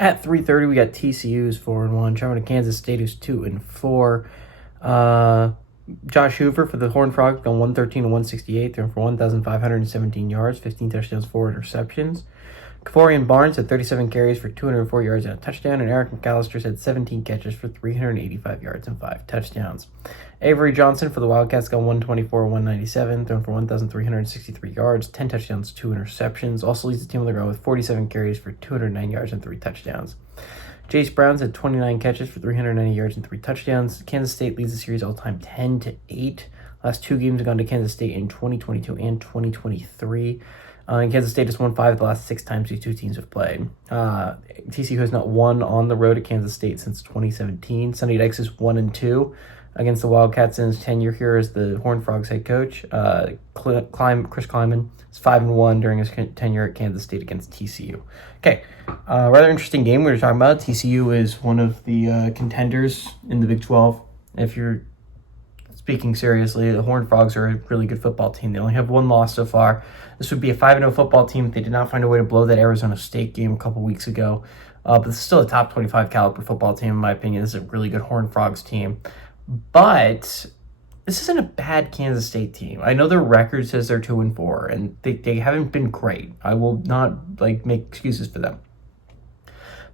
At 3:30, we got TCU's 4-1, traveling to Kansas State, who's 2-4. Josh Hoover for the Horned Frogs gone 113 to 168, throwing for 1,517 yards, 15 touchdowns, 4 interceptions. Kavorian Barnes had 37 carries for 204 yards and a touchdown, and Eric McAllister had 17 catches for 385 yards and 5 touchdowns. Avery Johnson for the Wildcats got 124-197, thrown for 1,363 yards, 10 touchdowns, 2 interceptions. Also leads the team on the ground with 47 carries for 209 yards and 3 touchdowns. Jace Browns had 29 catches for 390 yards and 3 touchdowns. Kansas State leads the series all-time 10-8. Last 2 games have gone to Kansas State in 2022 and 2023. And Kansas State has won 5 of the last 6 times these two teams have played. TCU has not won on the road at Kansas State since 2017. Sonny Dykes is 1-2 against the Wildcats in his tenure here as the Horned Frogs head coach. Chris Kleiman is 5-1 during his tenure at Kansas State against TCU. Okay, rather interesting game we were talking about. TCU is one of the contenders in the Big 12. If you're speaking seriously, the Horned Frogs are a really good football team. They only have 1 loss so far. This would be a 5-0 football team if they did not find a way to blow that Arizona State game a couple weeks ago. But this is still a top 25 caliber football team, in my opinion. This is a really good Horned Frogs team. But this isn't a bad Kansas State team. I know their record says they're 2-4, and they haven't been great. I will not make excuses for them.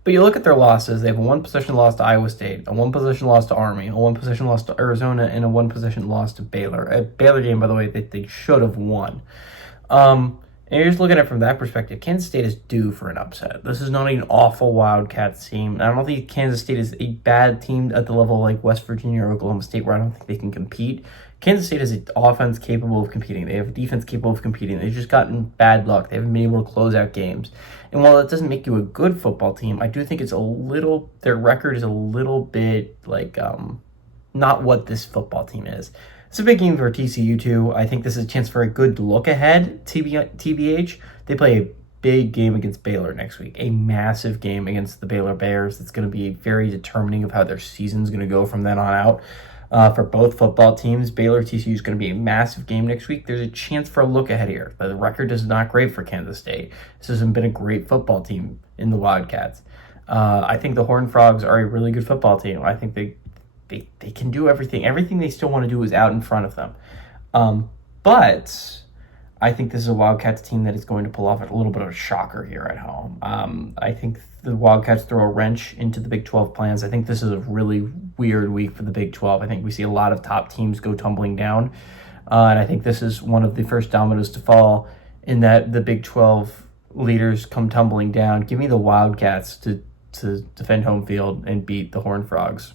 But you look at their losses, they have a 1-possession loss to Iowa State, a 1-possession loss to Army, a 1-possession loss to Arizona, and a 1-possession loss to Baylor. A Baylor game, by the way, that they should have won. And you're just looking at it from that perspective. Kansas State is due for an upset. This is not an awful Wildcats team. I don't think Kansas State is a bad team at the level like West Virginia or Oklahoma State, where I don't think they can compete. Kansas State has an offense capable of competing. They have a defense capable of competing. They've just gotten bad luck. They haven't been able to close out games. And while that doesn't make you a good football team, I do think it's their record is a little bit not what this football team is. It's a big game for TCU too. I think this is a chance for a good look ahead. TBH, they play a big game against Baylor next week. A massive game against the Baylor Bears. That's going to be very determining of how their season's going to go from then on out. For both football teams, Baylor TCU is going to be a massive game next week. There's a chance for a look ahead here. But the record is not great for Kansas State. This hasn't been a great football team in the Wildcats. I think the Horned Frogs are a really good football team. I think they can do everything. Everything they still want to do is out in front of them. But I think this is a Wildcats team that is going to pull off a little bit of a shocker here at home. I think the Wildcats throw a wrench into the Big 12 plans. I think this is a really weird week for the Big 12. I think we see a lot of top teams go tumbling down. And I think this is one of the first dominoes to fall in that the Big 12 leaders come tumbling down. Give me the Wildcats to defend home field and beat the Horned Frogs.